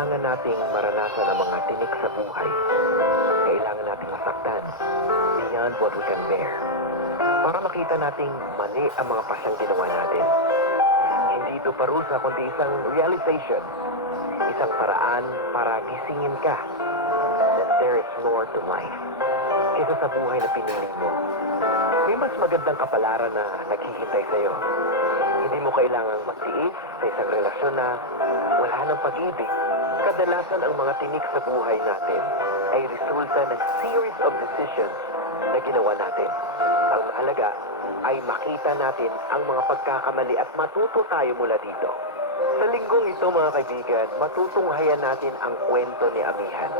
kailangan nating maranasan ang mga tinik sa buhay. Kailangan nating masaktan beyond what we can bear. Para makita nating mali ang mga pasyang ginawa natin. Hindi ito parusa kundi isang realization. Isang paraan para gisingin ka that there is more to life kaysa sa buhay na pinili mo. May mas magandang kapalaran na naghihintay sa'yo. Hindi mo kailangang magtiis sa isang relasyon na wala ng pag-ibig. Kadalasan ang mga tinik sa buhay natin ay resulta ng series of decisions na ginawa natin. Ang mahalaga ay makita natin ang mga pagkakamali at matuto tayo mula dito. Sa linggong ito mga kaibigan, matutunghayan natin ang kwento ni Amihan.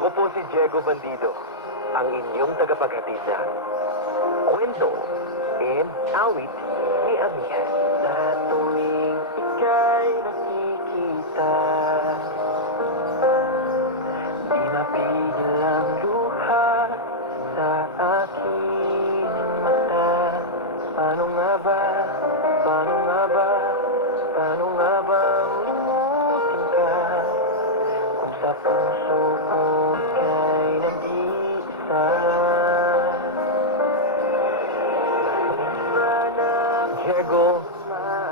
Ako po si Diego Bandido, ang inyong tagapaghatid na kwento and awit ni Amihan. Sa tuwing ika'y nakikita, di mapigil ang luha sa aking mata. Paano nga ba? Paano nga ba? Paano nga bang limutin ka? Kung sa puso ko ika'y nag-iisa. Diego,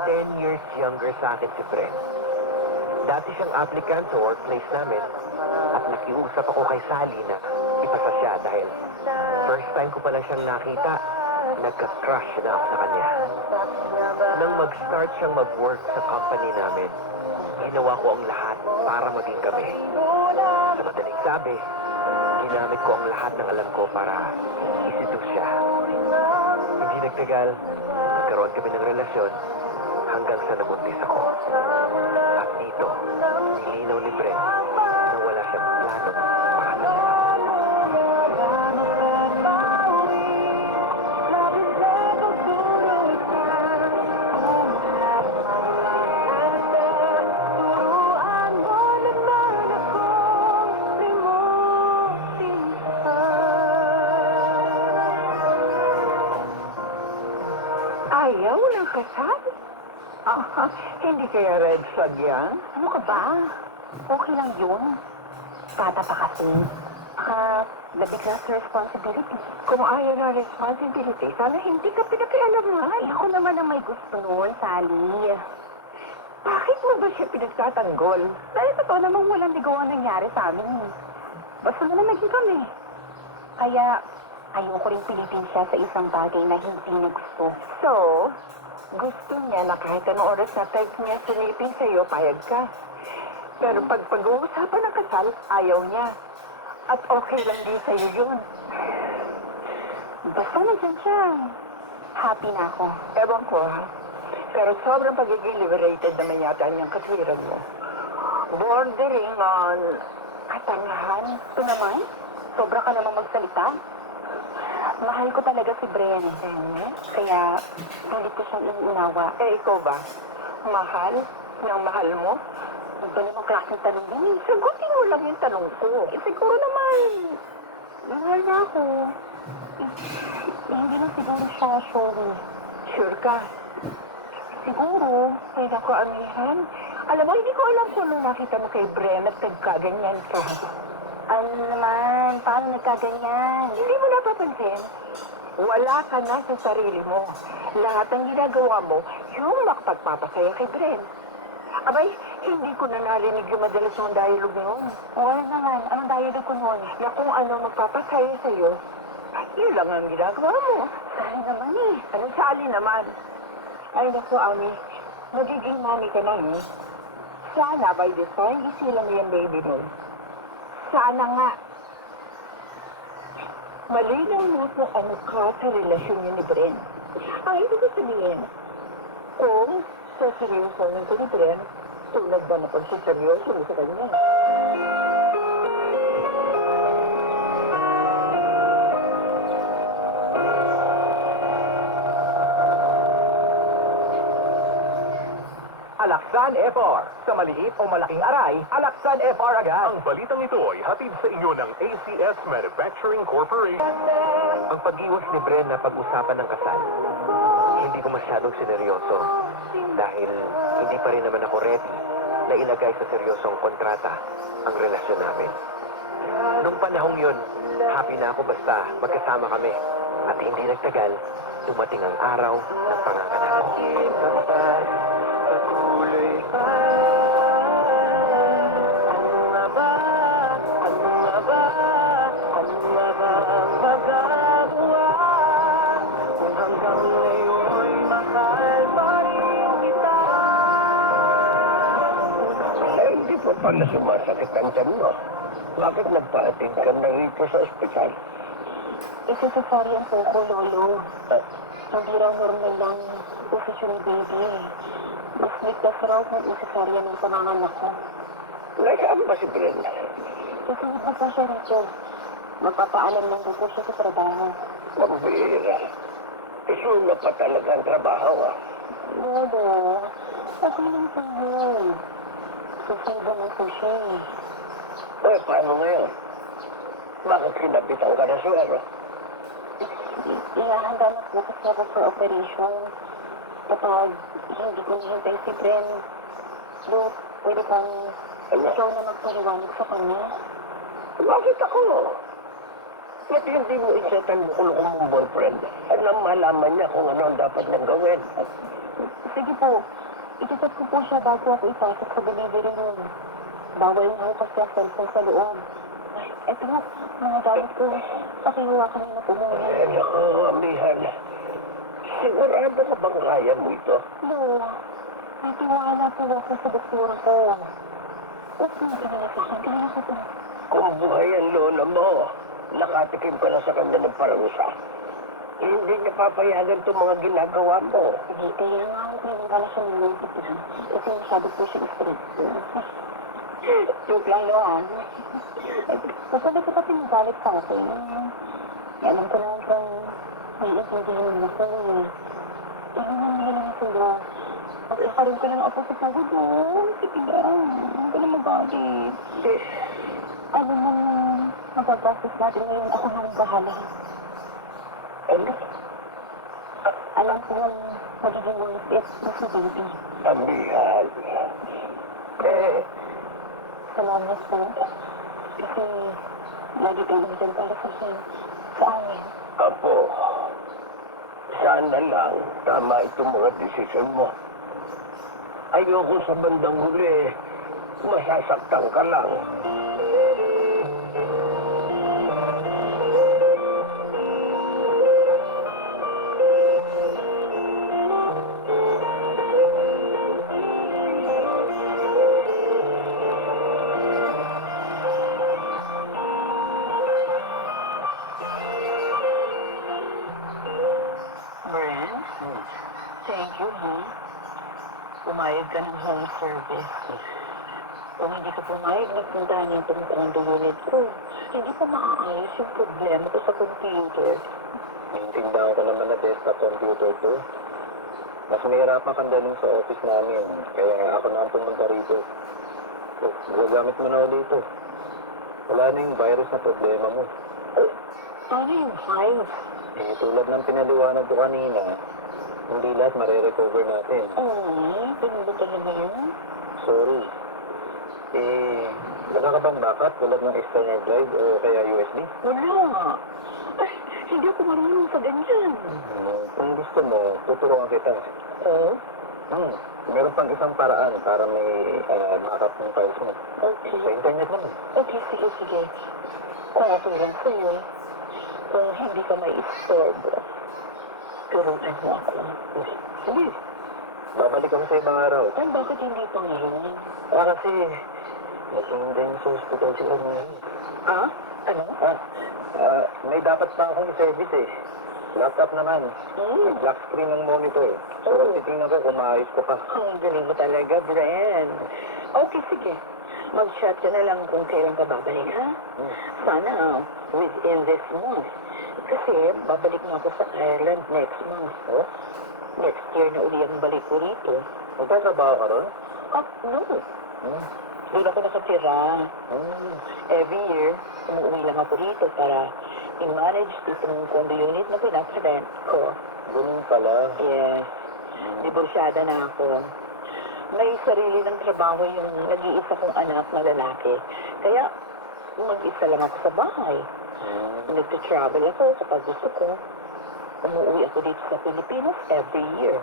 10 years younger sa akin si Brent. Dati siyang applicant sa workplace namin at nakiusap ako kay Sally na ipasa siya dahil first time ko pala siyang nakita, nagka-crush na ako sa kanya. Nang mag-start siyang mag-work sa company namin, ginawa ko ang lahat para maging kami. Sa madaling sabi, ginamit ko ang lahat ng alam ko para isidus siya. Hindi nagtagal, nagkaroon kami ng relasyon hanggang sa nabuntis ako. At dito, nilinaw ni Brent na wala siyang planong pakasalan ako. Ayaw ng kasal? Hindi kaya red flag yan? Ano ka ba? Okay lang yun. Bata pa kasi. Nabigla sa responsibility. Kung ayaw na responsibility, sana hindi ka pinakialaman. Ako naman ang may gusto noon, Sally. Bakit mo ba siya pinagtatanggol? Dahil totoo namang walang ligawan nangyari sa amin. Basta na naging kami. Kaya, ayoko rin pilitin siya sa isang bagay na hindi niya gusto. So, gusto niya na kahit anong oras na type niya silipin sa'yo, payag ka. Pero pag pag-uusapan ng kasal, ayaw niya. At okay lang din sa'yo yun. Basta nandiyan siya. Happy na ako. Ewan ko ha. Pero sobrang pagiging liberated naman yata niyang kasiran mo. Bordering on Katangahan. Ito naman, sobra ka namang magsalita. Mahal ko talaga si Bren. Kaya, hindi ko siyang inuunawa. Eh, ikaw ba? Mahal ng mahal mo? Ito namang klaseng tanong din. Sagutin mo lang yung tanong ko. Siguro naman, mahal na ako. Hindi lang siguro siya showy. Sure ka? Siguro. Ay, naku, Amihan. Alam mo, hindi ko alam kung nung nakita mo kay Bren at nagkaganyan ka. Ano naman, paano nagkaganyan? Hindi mo napapansin? Wala ka na sa sarili mo. Lahat ng ginagawa mo, yung makapagpapasaya kay Bren. Abay, hindi ko na narinig yung madalas mong dialogue noon. Wala naman. Anong dialogue ko noon? Na kung ano magpapasaya sa'yo, yun lang ang ginagawa mo. Sali naman eh. Anong sali naman? Ay, naku, Ami, magiging mami ka na eh. Sana by this time, isila mo yung baby mo. Sana nga. Malinaw mo kung ano ka sa relasyon niyo ni Bren. Ang ibig ko sabihin, kung sa seryoso nito ni Bren, tulad ba na pag sa seryoso mo sa kanya? Alaksan FR. Sa maliit o malaking aray, Alaksan FR agad. Ang balitang ito ay hatid sa inyo ng ACS Manufacturing Corporation. Ang pag-iwas ni Bren na pag-usapan ng kasal, hindi ko masyadong sineryoso. Dahil hindi pa rin naman ako ready na ilagay sa seryosong kontrata ang relasyon namin. Nung panahong yun, happy na ako basta magkasama kami. At hindi nagtagal, dumating ang araw ng panganganak ko. Hindi pa pala sumasakit ang tiyan mo. Bakit nagpahatid ka na rito sa ospital? Isi-cesarean po ko, Lolo. Hindi raw normal lang position ni baby. Mas ligtas raw kung isi-cesarean ng panganganak ko. Nasaan ba si Brenda? Susunod na po siya rito. Magpapaalam lang po siya sa trabaho. Pambihira. Isuna pa talaga ang trabaho, ah. Lolo, okay lang po yun. Susunod naman po siya. Eh, paano ngayon? Bakit kinabitan ka na suwero? Ihahanda na po kasi ako for operation. Kapag hindi ko nihintay si Bren, Luke, pwede bang ikaw na magpaliwanag sa kanya? Bakit ako? Ba't hindi mo isetan mo kulong mong boyfriend? At nang malaman niya kung ano ang dapat niyang gawin. Sige po, itisat ko po siya bago ako ipasok sa delivery room. Bawal na ako kasi ang cellphone sa loob. Eto, mga gamit ko, pakihawa kami na po muna. Eh, naku, amihan. Sigurado ka bang kaya mo ito? No, may tiwala po ako sa doktora ko. Okay, kaya ko po. Kung buhay ang lola mo, nakatikim ka na sa kanya ng parusa. Hindi niya papayagan itong mga ginagawa mo. Hindi, kaya nga ako pinagkala siya ng mga ito. Kasi masyado po siya stress. Joke lang yun. Kapag ko pa pinagalit sa akin, alam ko naman kung naiintindihan mo ko eh. Ano naman nila na sila? Pagkakaroon ko ng apo sa pagod mo. Sige lang. Huwag ka na magalit. Ano man mapaprocess natin ngayon, ako nang bahala. Ano? Alam ko ang magiging ulit mo sa baby. Amihan. Eh, Salamat po. Kasi lagi kayo dyan para sa amin. Apo, sana lang tama itong mga desisyon mo. Ayoko sa bandang huli, masasaktan ka lang. Brent, thank you, ha? Pumayag ka ng home service. Kung hindi ka pumayag, nagpuntahan niya itong condo unit ko. Hindi pa maaayos yung problema ko sa computer. Naiintindihan ko naman na test sa computer to. Mas mahirapan kang dalhin sa office namin. Kaya ako na ang pumunta rito. Oh, gagamit mo na ako dito. Wala na yung virus na problema mo. Ano yung virus? Eh, tulad ng pinaliwanag ko kanina, hindi lahat marirecover natin. Ganun ba talaga yun? Sorry. Eh, wala ka bang backup tulad ng external drive o kaya USB? Wala. Ay, hindi ako marunong sa ganyan. Kung gusto mo, tuturuan kita. Oh? Meron pang isang paraan para may backup ng files mo. Okay. Sa internet naman. Okay, sige. Kung okay lang sa'yo, kung hindi ka may istorbo, turuan mo ako. Sige. Babalik ako sa ibang araw. Ay, bakit hindi pa ngayon? Kasi naging sa hospital sila ngayon. Ah? Ano? May dapat pa akong service eh. Laptop naman. Black screen ng monitor. So, titingnan ko kung maayos ko pa. Ang galing mo talaga, Bren. Okay, sige. Mag-chat ka na lang kung kailan ka babalik, ha? Sana within this month. Kasi babalik na ako sa Ireland next month. Oh? Next year na uli ang balik ko rito. Magtatrabaho ka ron? No. Doon ako nakatira. Every year, umuwi lang ako rito para i-manage itong condo unit na pinaparent ko. Ganun pala. Yes. Diborsyada na ako. May sarili ng trabaho yung nag-iisa kong anak na lalaki. Kaya, mag-isa lang ako sa bahay. Nag-travel ako kapag gusto ko. Umuwi ako dito sa Pilipinas every year.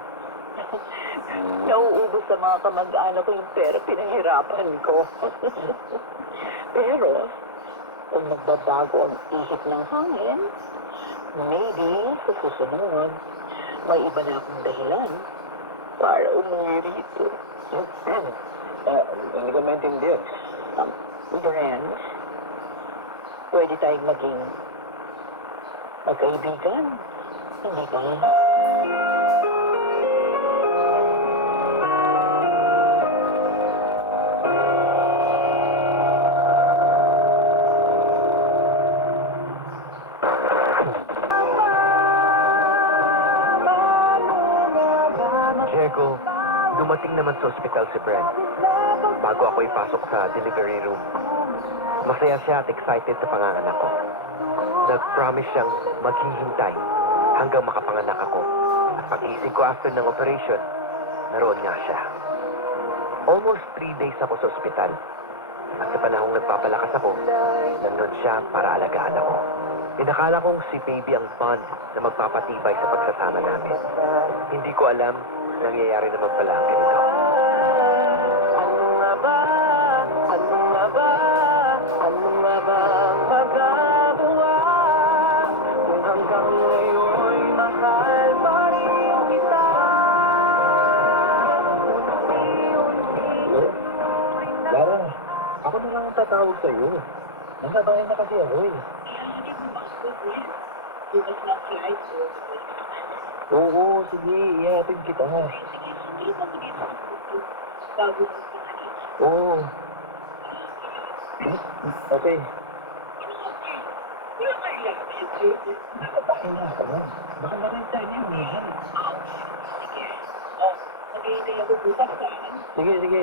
Nauubos sa mga kamag-anak ko yung pera pinahirapan ko. Pero, kung magbabago ang ihip ng hangin, maybe sa susunod, may iba na akong dahilan para umuwi rito. Hindi ko maintindihan. Brent, pwede tayong maging magkaibigan. Hindi ba? Diego, dumating naman sa ospital si Brent. Bago ako ipasok sa delivery room. Masaya siya at excited sa panganganak ko. Nag-promise siyang maghihintay hanggang makapanganak ako. At pag-isig ko after ng operation, naroon nga siya. Almost 3 days ako sa ospital. At sa panahong nagpapalakas ako, nandun siya para alagaan ako. Inakala kong si baby ang bond na magpapatibay sa pagsasama namin. Hindi ko alam, nangyayari naman pala ang ganito. Ano nga ba? Ano nga ba? Ano nga ba ang magagawa? Kung hanggang ngayon'y mahal pa rin kita. Lara, ako na lang ang tatawag sa'yo. Nasa bahay na kasi ako eh. Oo, sige, ihatid kita. Oo. Okay. Nakapakay na ako. Baka marintay niya yan. Sige, sige.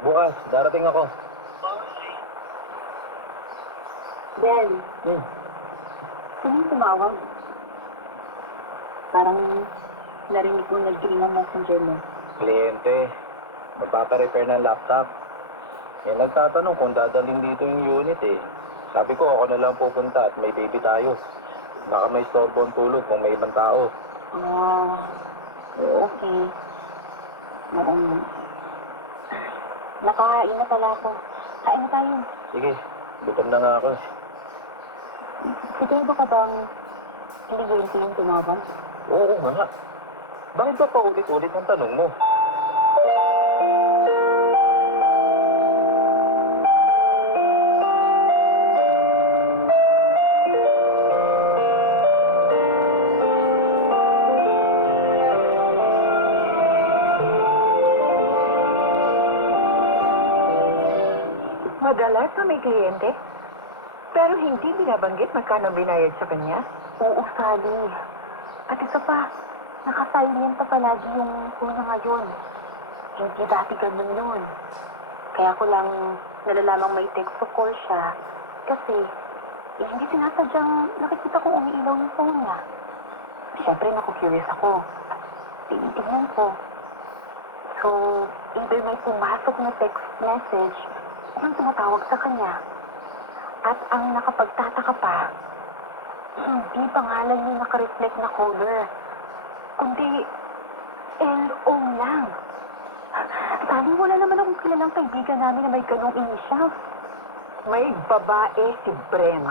Bukas, darating ako. Ben, sino tumawag? Parang narinig mo nag-ring ng messenger mo. Kliyente, magpaparepair ng laptop. Nagtatanong kung dadalhin dito yung unit eh. Sabi ko, ako na lang pupunta at may baby tayo. Baka may storbo ang tulog kung may ibang tao. Okay. Nakain na pala ako. Kain na tayo. Sige, gutom na nga ako. Siguro ka bang hindi guilty yung tumawag? Oo nga. Bakit ba paulit-ulit ang tanong mo? Madalas na may kliyente, pero hindi binabanggit magkano binayad sa kanya. Oo, Sally. At isa pa, naka-silent pa palagi yung phone na ngayon. Hindi dati ganun nun. Kaya ko lang nalalamang may text to call siya. Kasi, hindi sinasadyang nakikita kong umiilaw yung phone niya. Siyempre, naku-curious ako. Tinitingnan ko. So, either may pumasok na text message o ang tumatawag sa kanya. At ang nakapagtataka pa, hindi pangalan yung nakareflect na caller, kundi L.O. lang. Sali, wala naman akong kilalang kaibigan namin na may ganong initial. May babae si Bren.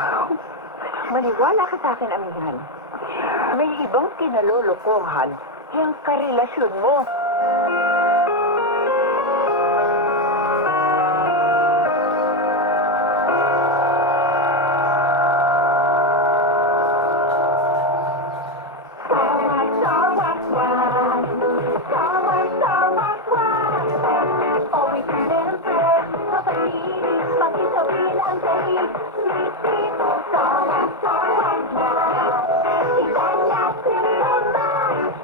Maniwala ka sa akin, amihan. May ibang kinalolokohan yung karelasyon mo.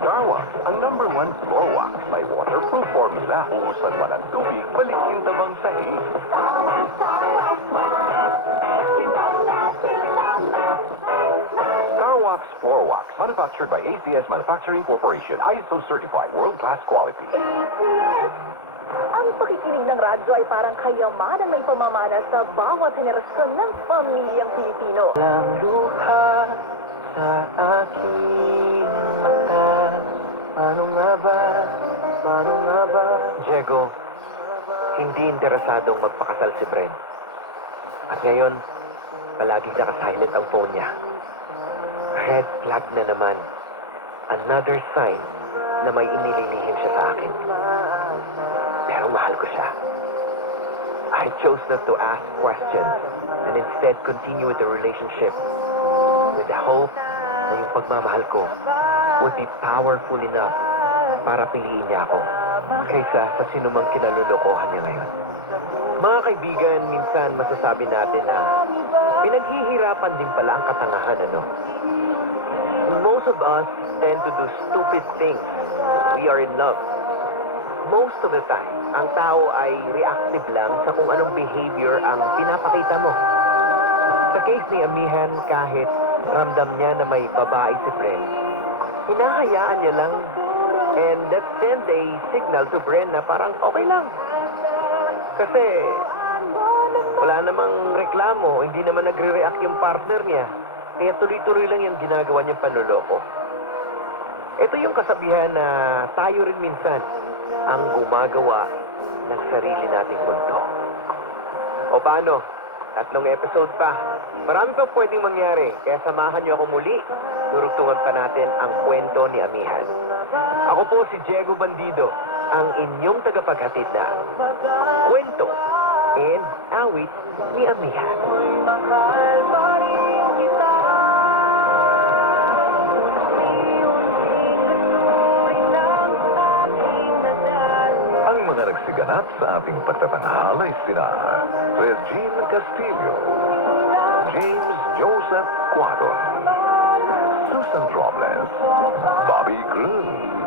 Starwax, ang #1 floor wax. May waterproof formula. Uusan man ang tubig, balik yung tabang sahig. Starwax Wax Floor Wax, manufactured by ACS Manufacturing Corporation, ISO certified, world-class quality. Ang pakikinig ng radyo ay parang kayamanan may pamamana sa bawat henerasyon ng pamilyang Pilipino. Walang luha sa aking mata. Paano nga ba? Paano nga ba? Diego, hindi interesadong magpakasal si Bren. At ngayon, palaging naka-silent ang phone niya. Red flag na naman. Another sign na may inililihim siya sa akin. Pero mahal ko siya. I chose not to ask questions and instead continue with the relationship with the hope na yung pagmamahal ko would be powerful enough para piliin niya ako kaysa sa sinumang kinalulukohan niya ngayon. Mga kaibigan, minsan masasabi natin na pinaghihirapan din pala ang katangahan, ano? Most of us tend to do stupid things when we are in love. Most of the time, ang tao ay reactive lang sa kung anong behavior ang pinapakita mo. Sa case ni Amihan, kahit ramdam niya na may babae si Bren, hinahayaan niya lang and that sends a signal to Bren na parang okay lang. Kasi wala namang reklamo, hindi naman nagre-react yung partner niya. Kaya tuloy-tuloy lang yung ginagawa niyang panloloko. Ito yung kasabihan na tayo rin minsan ang gumagawa ng sarili nating mundo. O paano? 3 episode pa. Marami pa pwedeng mangyari, kaya samahan niyo ako muli. Durugtungan pa natin ang kwento ni Amihan. Ako po si Diego Bandido, ang inyong tagapaghatid na kwento and awit ni Amihan. Ang mga nagsiganap sa ating pagtatanghal ay sina Regine Castillo, James Joseph Quadon, Susan Robles, Bobby Cruz,